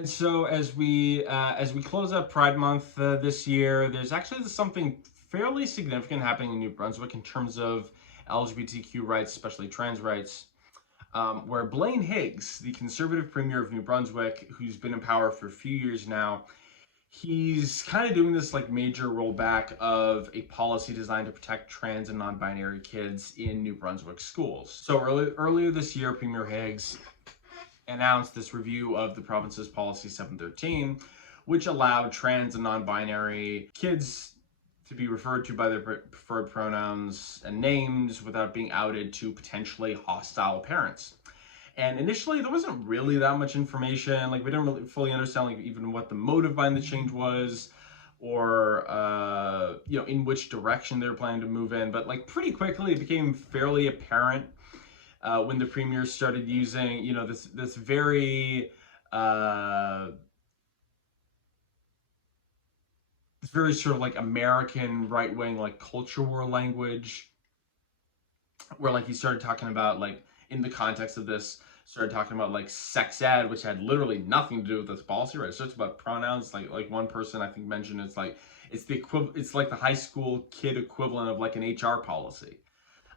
And so as we close up Pride Month this year, there's actually something fairly significant happening in New Brunswick in terms of LGBTQ rights, especially trans rights, where Blaine Higgs, the Conservative Premier of New Brunswick, who's been in power for a few years now, he's kind of doing this like major rollback of a policy designed to protect trans and non-binary kids in New Brunswick schools. So earlier this year, Premier Higgs announced this review of the province's policy 713, which allowed trans and non-binary kids to be referred to by their preferred pronouns and names without being outed to potentially hostile parents. And initially, there wasn't really that much information. Like, we didn't really fully understand, like, even what the motive behind the change was, or in which direction they were planning to move in. But like, pretty quickly, it became fairly apparent when the premier started using, this very sort of like American right wing like culture war language, where like he started talking about, like, in the context of this, started talking about like sex ed, which had literally nothing to do with this policy, right? So it's about pronouns. Like one person I think mentioned it's the equivalent, it's like the high school kid equivalent of like an HR policy.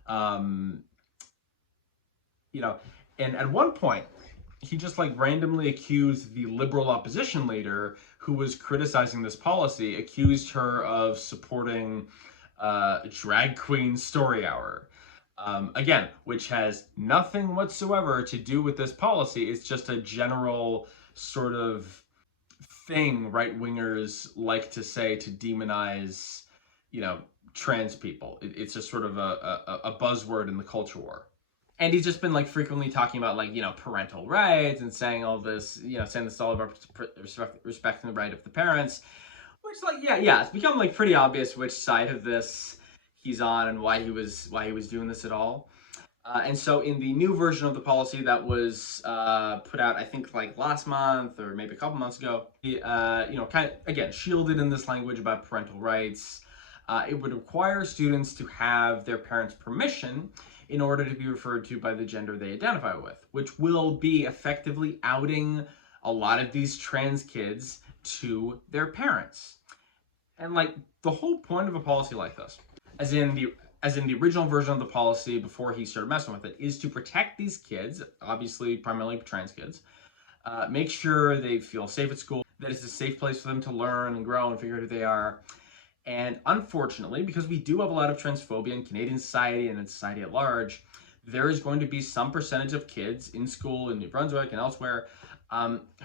um and at one point he just like randomly accused the liberal opposition leader who was criticizing this policy, accused her of supporting drag queen story hour. Again, which has nothing whatsoever to do with this policy. It's just a general sort of thing right wingers like to say to demonize, trans people. It's just sort of a buzzword in the culture war. And he's just been like frequently talking about like, parental rights and saying all this, saying this all about respecting the right of the parents, which like, yeah, it's become like pretty obvious which side of this he's on and why he was doing this at all. And so in the new version of the policy that was put out, I think like last month or maybe a couple months ago, he, kind of again shielded in this language about parental rights. It would require students to have their parents' permission in order to be referred to by the gender they identify with, which will be effectively outing a lot of these trans kids to their parents. And like, the whole point of a policy like this, as in the original version of the policy before he started messing with it, is to protect these kids, obviously primarily trans kids, make sure they feel safe at school, that it's a safe place for them to learn and grow and figure out who they are. And unfortunately, because we do have a lot of transphobia in Canadian society and in society at large, there is going to be some percentage of kids in school in New Brunswick and elsewhere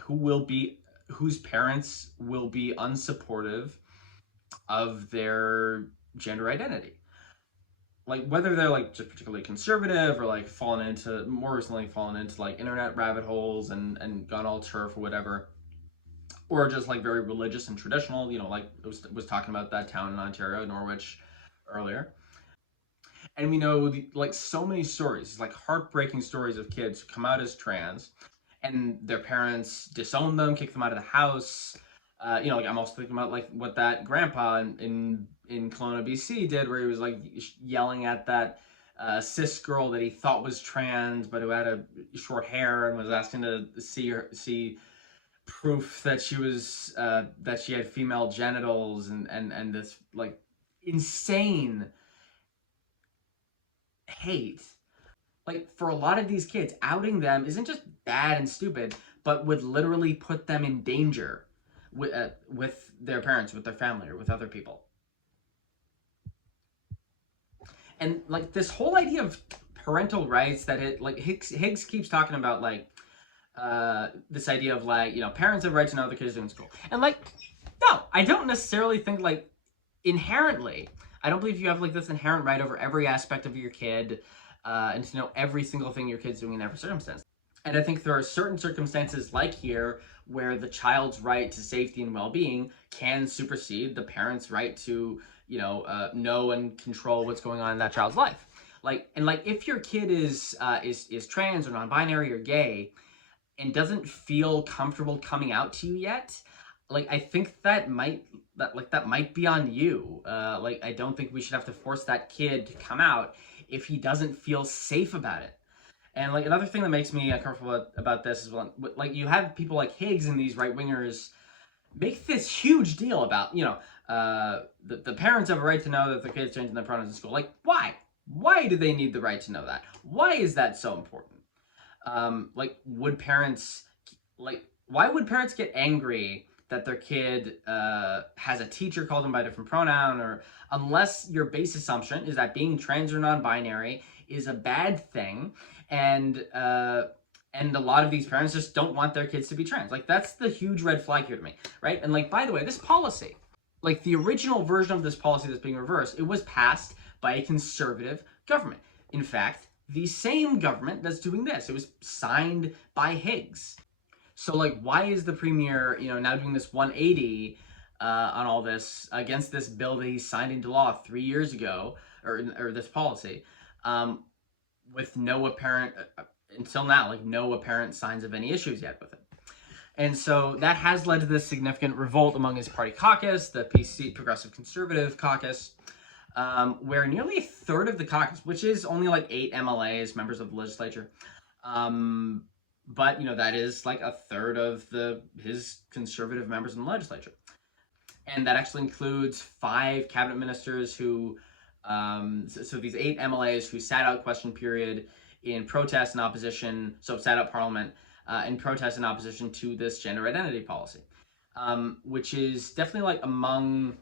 whose parents will be unsupportive of their gender identity. Like, whether they're like just particularly conservative or like more recently fallen into like internet rabbit holes and gone all turf or whatever, or just like very religious and traditional, like was talking about that town in Ontario, Norwich, earlier. And we know like so many stories, like heartbreaking stories of kids who come out as trans and their parents disown them, kick them out of the house. Like, I'm also thinking about like what that grandpa in Kelowna, BC did, where he was like yelling at that cis girl that he thought was trans, but who had a short hair and was asking to see proof that she had female genitals, and this like insane hate. Like, for a lot of these kids, outing them isn't just bad and stupid, but would literally put them in danger with their parents, with their family, or with other people. And like, this whole idea of parental rights, that it like Higgs keeps talking about, like this idea of like, parents have rights to know what their kids do in school. And like, no, I don't necessarily think like inherently, I don't believe you have like this inherent right over every aspect of your kid, and to know every single thing your kid's doing in every circumstance. And I think there are certain circumstances like here where the child's right to safety and well-being can supersede the parent's right to, know and control what's going on in that child's life. Like, and like, if your kid is trans or non-binary or gay and doesn't feel comfortable coming out to you yet, like, I think that might be on you. Like, I don't think we should have to force that kid to come out if he doesn't feel safe about it. And like another thing that makes me uncomfortable about this is when like you have people like Higgs and these right wingers make this huge deal about, the parents have a right to know that their kids changing their pronouns in school. Like, why? Why do they need the right to know that? Why is that so important? Like, why would parents get angry that their kid has a teacher call them by a different pronoun, or unless your base assumption is that being trans or non-binary is a bad thing, and a lot of these parents just don't want their kids to be trans. Like, that's the huge red flag here to me, right? And like, by the way, this policy, like the original version of this policy that's being reversed, it was passed by a conservative government. In fact, the same government that's doing this. It was signed by Higgs. So like, why is the premier, now doing this 180 on all this against this bill that he signed into law 3 years ago, or this policy, with no apparent until now, like no apparent signs of any issues yet with it. And so that has led to this significant revolt among his party caucus, the PC, Progressive Conservative Caucus, where nearly a third of the caucus, which is only like 8 MLAs, members of the legislature, but that is like a third of his conservative members in the legislature. And that actually includes 5 cabinet ministers who, so these 8 MLAs who sat out question period in protest and opposition, so sat out Parliament in protest and opposition to this gender identity policy, which is definitely like among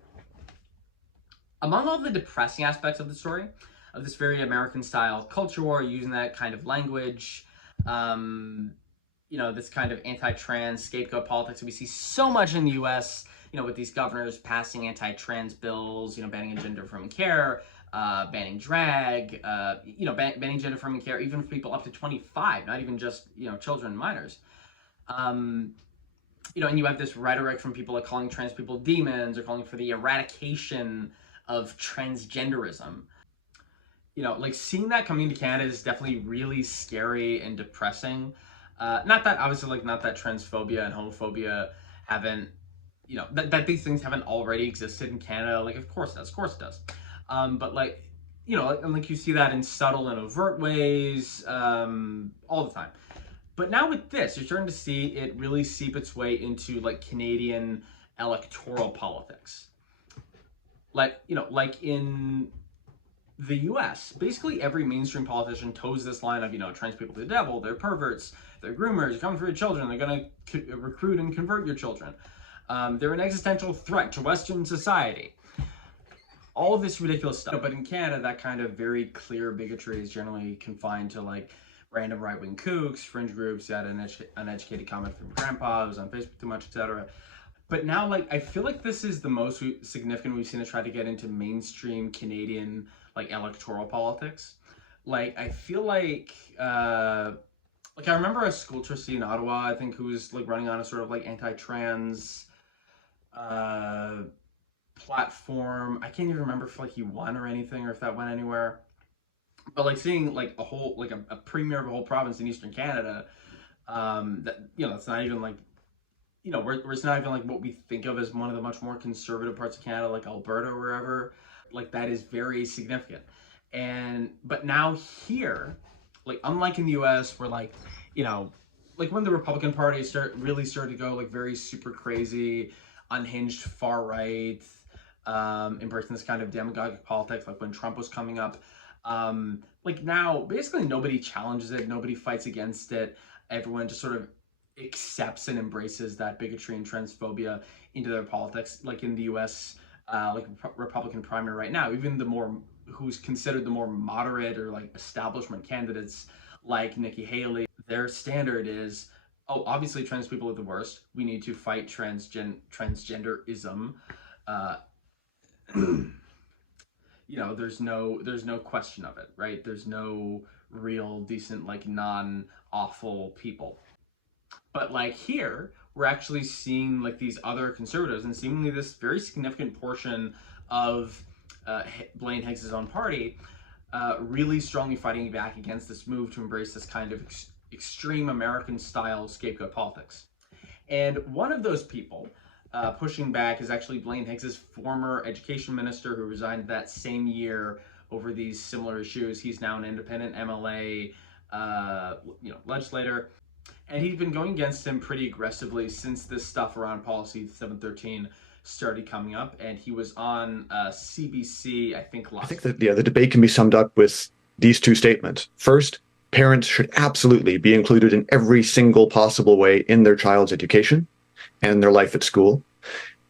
all the depressing aspects of the story, of this very American-style culture war, using that kind of language, this kind of anti-trans scapegoat politics that we see so much in the U.S., with these governors passing anti-trans bills, banning gender-affirming care, banning drag, banning gender-affirming care even for people up to 25, not even just, children and minors. And you have this rhetoric from people like calling trans people demons or calling for the eradication of transgenderism. Like seeing that coming to Canada is definitely really scary and depressing. Not that transphobia and homophobia haven't, that these things haven't already existed in Canada. Like, of course it does. But like, like you see that in subtle and overt ways all the time. But now with this, you're starting to see it really seep its way into like Canadian electoral politics. Like in the US, basically every mainstream politician toes this line of, trans people to the devil, they're perverts, they're groomers, coming for your children, they're going to recruit and convert your children. They're an existential threat to Western society. All of this ridiculous stuff. But in Canada, that kind of very clear bigotry is generally confined to like random right-wing kooks, fringe groups, that uneducated comment from grandpa who's on Facebook too much, etc. But now, like, I feel like this is the most significant we've seen to try to get into mainstream Canadian like electoral politics. Like, I feel like I remember a school trustee in Ottawa, I think, who was like running on a sort of like anti-trans platform. I can't even remember if like he won or anything, or if that went anywhere. But like seeing like a whole like a premier of a whole province in Eastern Canada, that it's not even like where it's not even like what we think of as one of the much more conservative parts of Canada, like Alberta or wherever. Like that is very significant. But now here, like unlike in the US, where like like when the Republican Party started to go like very super crazy, unhinged far right, embracing this kind of demagogic politics, like when Trump was coming up. Like now, basically nobody challenges it, nobody fights against it. Everyone just sort of accepts and embraces that bigotry and transphobia into their politics. Like in the U.S., like Republican primary right now, even who's considered the more moderate or like establishment candidates, like Nikki Haley, their standard is, oh, obviously trans people are the worst. We need to fight transgenderism. There's no question of it, right? There's no real decent, like non-awful people. But like here, we're actually seeing like these other conservatives, and seemingly this very significant portion of Blaine Higgs' own party, really strongly fighting back against this move to embrace this kind of extreme American-style scapegoat politics. And one of those people pushing back is actually Blaine Higgs' former education minister, who resigned that same year over these similar issues. He's now an independent MLA legislator, and he'd been going against him pretty aggressively since this stuff around policy 713 started coming up. And he was on CBC, I think, I think last that, yeah, the debate can be summed up with these two statements. First, parents should absolutely be included in every single possible way in their child's education and their life at school.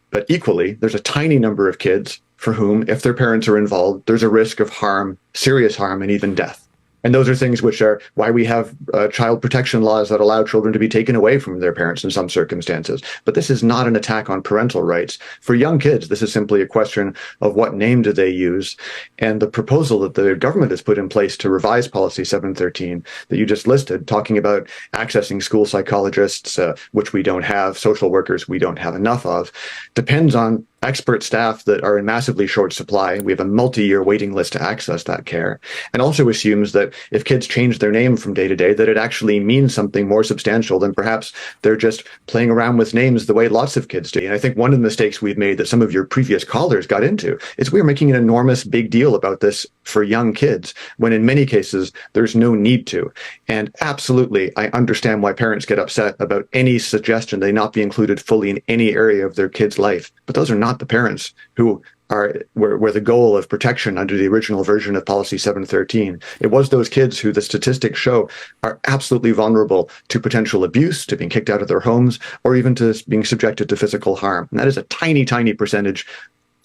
But equally, there's a tiny number of kids for whom, if their parents are involved, there's a risk of harm, serious harm, and even death. And those are things which are why we have child protection laws that allow children to be taken away from their parents in some circumstances. But this is not an attack on parental rights. For young kids, this is simply a question of what name do they use. And the proposal that the government has put in place to revise Policy 713 that you just listed, talking about accessing school psychologists, which we don't have, social workers we don't have enough of, depends on expert staff that are in massively short supply. We have a multi-year waiting list to access that care, and also assumes that if kids change their name from day to day, that it actually means something more substantial than perhaps they're just playing around with names the way lots of kids do. And I think one of the mistakes we've made that some of your previous callers got into is we're making an enormous big deal about this for young kids, when in many cases there's no need to. And absolutely, I understand why parents get upset about any suggestion they not be included fully in any area of their kid's life. But those are not the parents who were the goal of protection under the original version of Policy 713. It was those kids who the statistics show are absolutely vulnerable to potential abuse, to being kicked out of their homes, or even to being subjected to physical harm. And that is a tiny percentage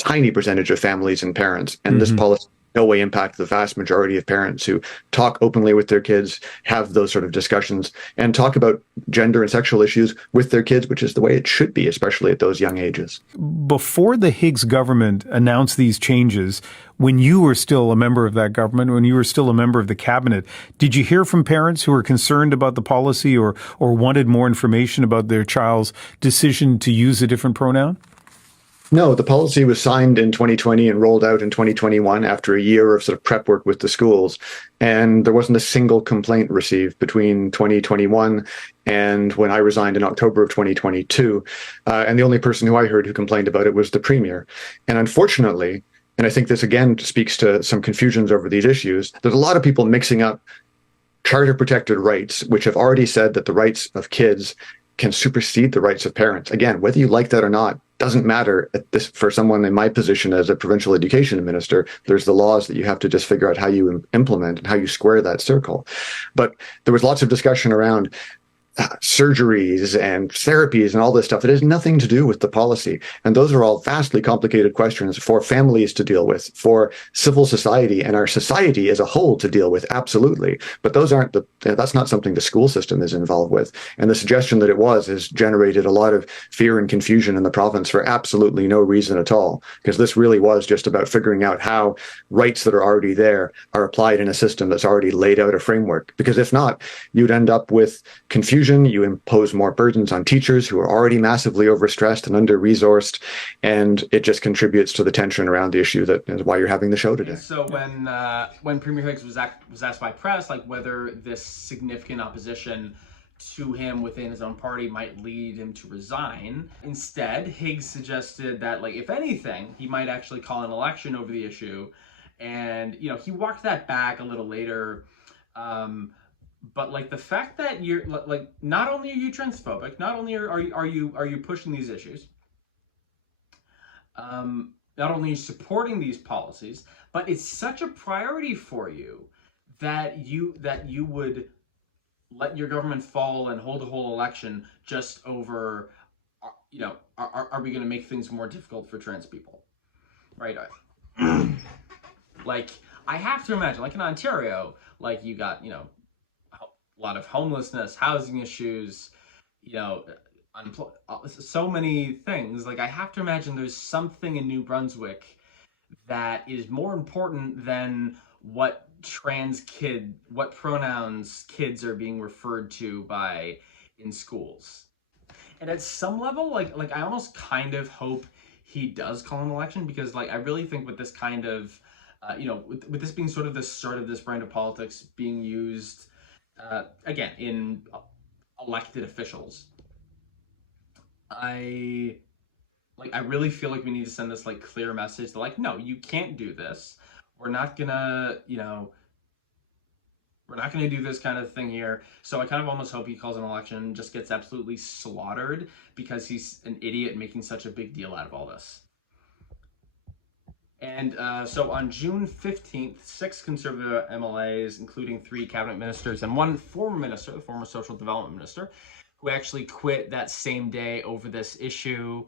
of families and parents. And this policy no way impact the vast majority of parents who talk openly with their kids, have those sort of discussions, and talk about gender and sexual issues with their kids, which is the way it should be, especially at those young ages. Before the Higgs government announced these changes, when you were still a member of that government, when you were still a member of the cabinet, did you hear from parents who were concerned about the policy or wanted more information about their child's decision to use a different pronoun? No, the policy was signed in 2020 and rolled out in 2021 after a year of sort of prep work with the schools. And there wasn't a single complaint received between 2021 and when I resigned in October of 2022. And the only person who I heard who complained about it was the premier. And unfortunately, and I think this again speaks to some confusions over these issues, there's a lot of people mixing up charter protected rights, which have already said that the rights of kids can supersede the rights of parents. Again, whether you like that or not, doesn't matter for someone in my position as a provincial education minister. There's the laws that you have to just figure out how you implement and how you square that circle. But there was lots of discussion around surgeries and therapies and all this stuff. It has nothing to do with the policy. And those are all vastly complicated questions for families to deal with, for civil society and our society as a whole to deal with. Absolutely. But that's not something the school system is involved with. And the suggestion that it was has generated a lot of fear and confusion in the province for absolutely no reason at all. Because this really was just about figuring out how rights that are already there are applied in a system that's already laid out a framework. Because if not, you'd end up with confusion. You impose more burdens on teachers who are already massively overstressed and under-resourced, and it just contributes to the tension around the issue that is why you're having the show today. So when Premier Higgs was asked by press like whether this significant opposition to him within his own party might lead him to resign, instead Higgs suggested that like if anything he might actually call an election over the issue, and he walked that back a little later. But like the fact that you're like, not only are you transphobic, not only are you pushing these issues, not only are you supporting these policies, but it's such a priority for you that you would let your government fall and hold a whole election just over, are we going to make things more difficult for trans people, right? Like I have to imagine, like in Ontario, like you got a lot of homelessness, housing issues, so many things. Like I have to imagine there's something in New Brunswick that is more important than what pronouns kids are being referred to by in schools. And at some level, like I almost kind of hope he does call an election, because like I really think with this kind of with this being sort of the start of this brand of politics being used again in elected officials, I really feel like we need to send this like clear message that like, no, you can't do this. We're not gonna We're not going to do this kind of thing here. So I kind of almost hope he calls an election and just gets absolutely slaughtered because he's an idiot making such a big deal out of all this. And so on June 15th, 6 conservative MLAs, including 3 cabinet ministers and 1 former minister, the former social development minister, who actually quit that same day over this issue,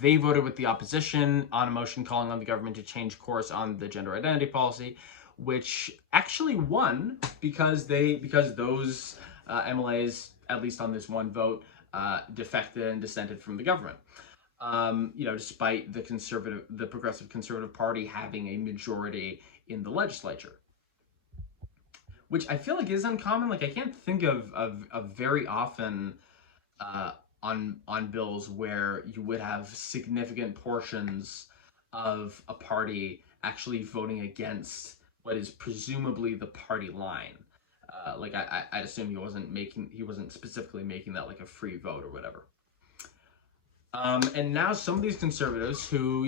they voted with the opposition on a motion calling on the government to change course on the gender identity policy, which actually won because those MLAs, at least on this one vote, defected and dissented from the government. Despite the Progressive Conservative Party having a majority in the legislature, which I feel like is uncommon. Like, I can't think of very often on bills where you would have significant portions of a party actually voting against what is presumably the party line. I'd assume he wasn't specifically making that like a free vote or whatever. And now some of these conservatives who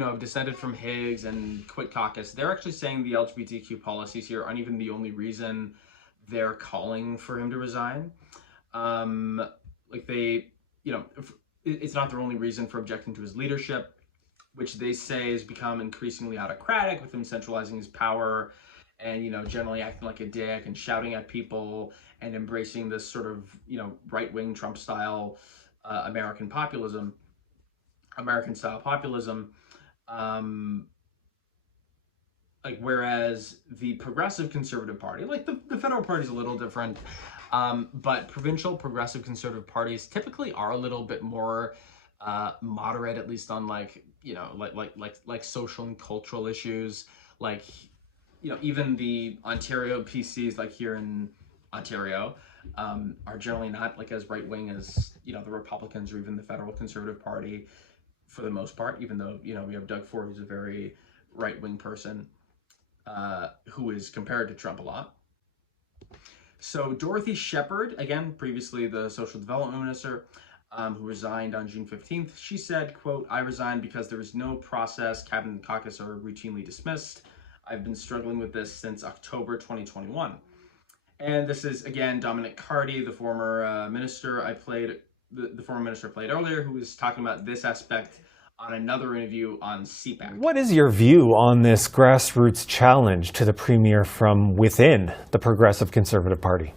have dissented from Higgs and quit caucus, they're actually saying the LGBTQ policies here aren't even the only reason they're calling for him to resign. It's not their only reason for objecting to his leadership, which they say has become increasingly autocratic with him centralizing his power and, generally acting like a dick and shouting at people and embracing this sort of, right-wing Trump style American style populism. Whereas the Progressive Conservative Party, like the federal party is a little different, but provincial Progressive Conservative parties typically are a little bit more moderate, at least on like social and cultural issues. Even the Ontario PCs, like here in Ontario, are generally not like as right-wing as the Republicans or even the federal Conservative Party for the most part, even though we have Doug Ford, who's a very right-wing person who is compared to Trump a lot. So Dorothy Shepherd, again previously the social development minister, who resigned on June 15th, she said, quote, "I resigned because there is no process. Cabinet and caucus are routinely dismissed. I've been struggling with this since October 2021. And this is, again, Dominic Cardy, the former minister the former minister I played earlier, who was talking about this aspect on another interview on CPAC. What is your view on this grassroots challenge to the premier from within the Progressive Conservative Party?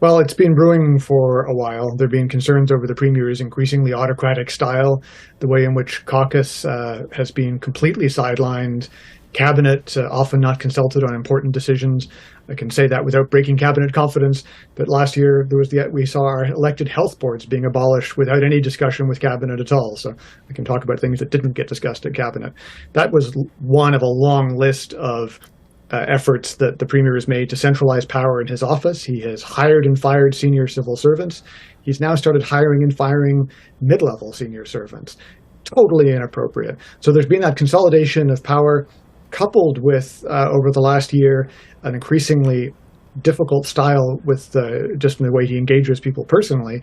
Well, it's been brewing for a while. There have been concerns over the premier's increasingly autocratic style, the way in which caucus has been completely sidelined, cabinet often not consulted on important decisions. I can say that without breaking cabinet confidence, that last year we saw our elected health boards being abolished without any discussion with cabinet at all. So I can talk about things that didn't get discussed at cabinet. That was one of a long list of efforts that the premier has made to centralize power in his office. He has hired and fired senior civil servants. He's now started hiring and firing mid-level senior servants. Totally inappropriate. So there's been that consolidation of power coupled with, over the last year, an increasingly difficult style with just in the way he engages people personally.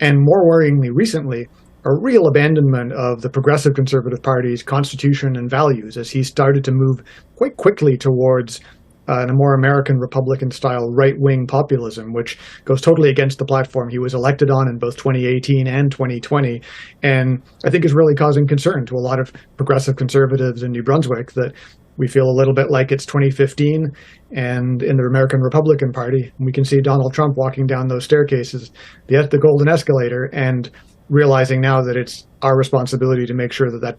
And more worryingly recently, a real abandonment of the Progressive Conservative Party's constitution and values as he started to move quite quickly towards a more American Republican-style right-wing populism, which goes totally against the platform he was elected on in both 2018 and 2020, and I think is really causing concern to a lot of progressive conservatives in New Brunswick that we feel a little bit like it's 2015, and in the American Republican Party, we can see Donald Trump walking down those staircases, the golden escalator, and realizing now that it's our responsibility to make sure that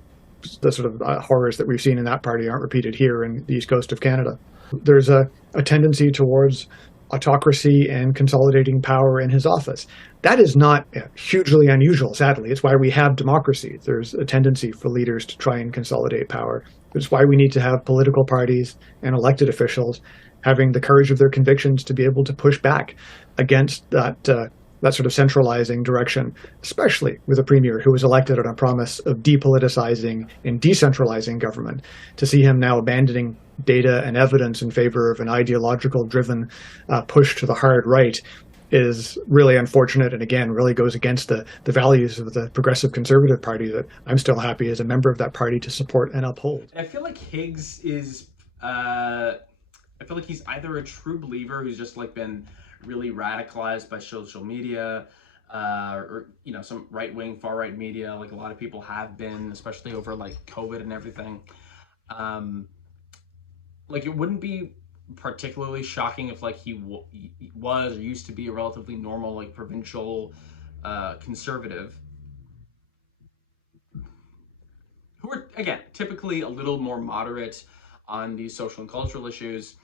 the sort of horrors that we've seen in that party aren't repeated here in the east coast of Canada. There's a tendency towards autocracy and consolidating power in his office. That is not hugely unusual, sadly. It's why we have democracy. There's a tendency for leaders to try and consolidate power. It's why we need to have political parties and elected officials having the courage of their convictions to be able to push back against that sort of centralizing direction, especially with a premier who was elected on a promise of depoliticizing and decentralizing government. To see him now abandoning data and evidence in favor of an ideological-driven push to the hard right is really unfortunate, and again, really goes against the values of the Progressive Conservative Party that I'm still happy as a member of that party to support and uphold. I feel like Higgs is I feel like he's either a true believer who's just like been really radicalized by social media, or some right wing, far right media, like a lot of people have been, especially over like COVID and everything. Um, like it wouldn't be particularly shocking if like he was or used to be a relatively normal like provincial conservative who are again typically a little more moderate on these social and cultural issues,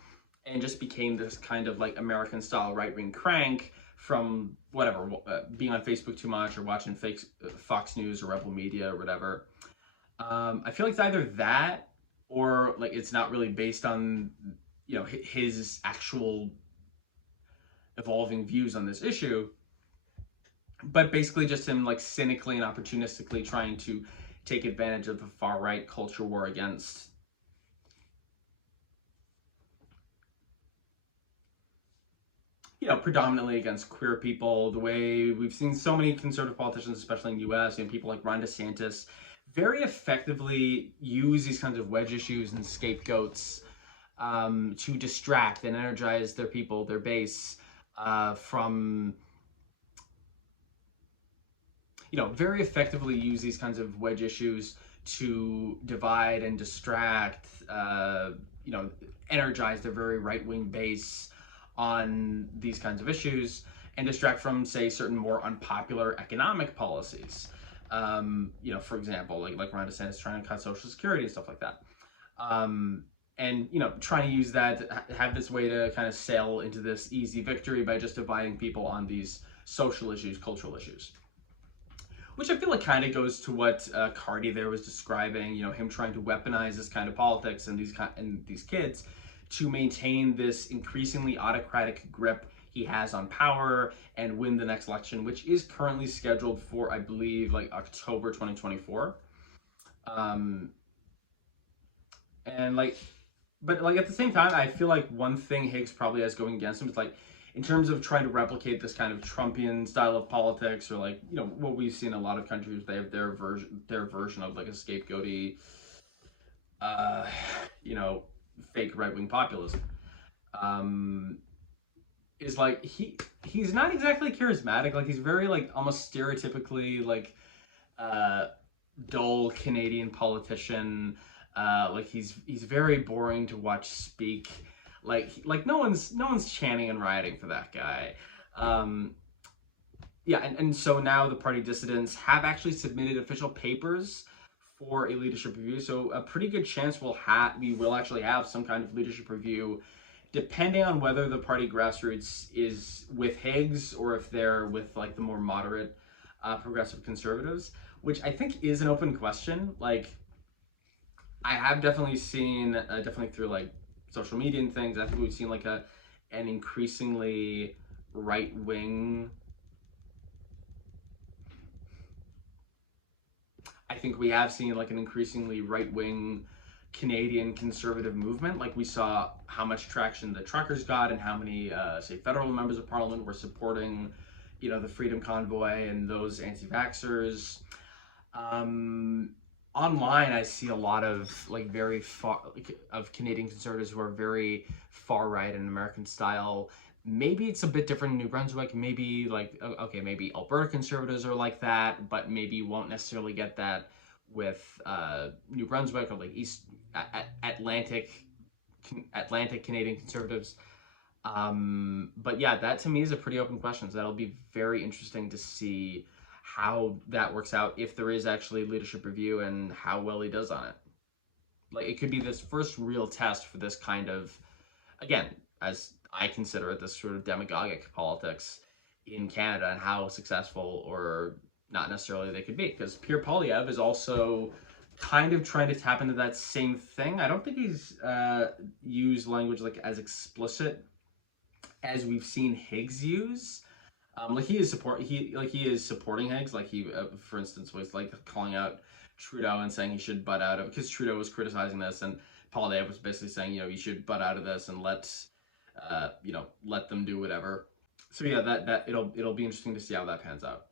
and just became this kind of like American style right wing crank from whatever, being on Facebook too much or watching fake Fox News or Rebel Media or whatever. I feel like it's either that or like it's not really based on his actual evolving views on this issue, but basically just him like cynically and opportunistically trying to take advantage of the far right culture war against predominantly against queer people, the way we've seen so many conservative politicians, especially in the US, people like Ron DeSantis, very effectively use these kinds of wedge issues and scapegoats to distract and energize their people, their base, from, very effectively use these kinds of wedge issues to divide and distract, energize their very right-wing base on these kinds of issues and distract from, say, certain more unpopular economic policies. For example, like Ron DeSantis trying to cut Social Security and stuff like that. And trying to use that to have this way to kind of sail into this easy victory by just dividing people on these social issues, cultural issues. Which I feel like kind of goes to what Cardi there was describing, him trying to weaponize this kind of politics and these kids to maintain this increasingly autocratic grip he has on power and win the next election, which is currently scheduled for, I believe, like October 2024. And like, but like at the same time, I feel like one thing Higgs probably has going against him is like, in terms of trying to replicate this kind of Trumpian style of politics, or like what we've seen in a lot of countries, they have their version of like a scapegoaty, fake right wing populism. Is like he's not exactly charismatic. Like he's very like almost stereotypically like dull Canadian politician. Like he's very boring to watch speak. Like no one's chanting and rioting for that guy. Yeah, and so now the party dissidents have actually submitted official papers for a leadership review. So a pretty good chance we will actually have some kind of leadership review, depending on whether the party grassroots is with Higgs or if they're with like the more moderate progressive conservatives, which I think is an open question. Like I have definitely seen, definitely through like social media and things, I think we've seen like an increasingly right wing. I think we have seen like an increasingly right wing Canadian conservative movement. Like we saw how much traction the truckers got and how many, say, federal members of parliament were supporting, the Freedom Convoy and those anti-vaxxers. Online, I see a lot of like very far of Canadian conservatives who are very far right and American style. Maybe it's a bit different in New Brunswick. Maybe like maybe Alberta conservatives are like that, but maybe you won't necessarily get that with New Brunswick or like Atlantic Canadian conservatives. But yeah, that to me is a pretty open question. So that'll be very interesting to see how that works out, if there is actually leadership review, and how well he does on it. Like it could be this first real test for this kind of, again, as I consider it, this sort of demagogic politics in Canada, and how successful or not necessarily they could be. Because Pierre Poilievre is also kind of trying to tap into that same thing. I don't think he's used language like as explicit as we've seen Higgs use. He is supporting Higgs. Like he, for instance, was like calling out Trudeau and saying he should butt out of, because Trudeau was criticizing this, and Poilievre was basically saying, you should butt out of this and let them do whatever. So yeah, that it'll be interesting to see how that pans out.